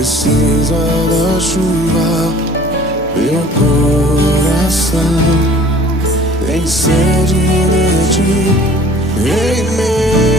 precisa da chuva. Meu coração tem sede de ti em mim.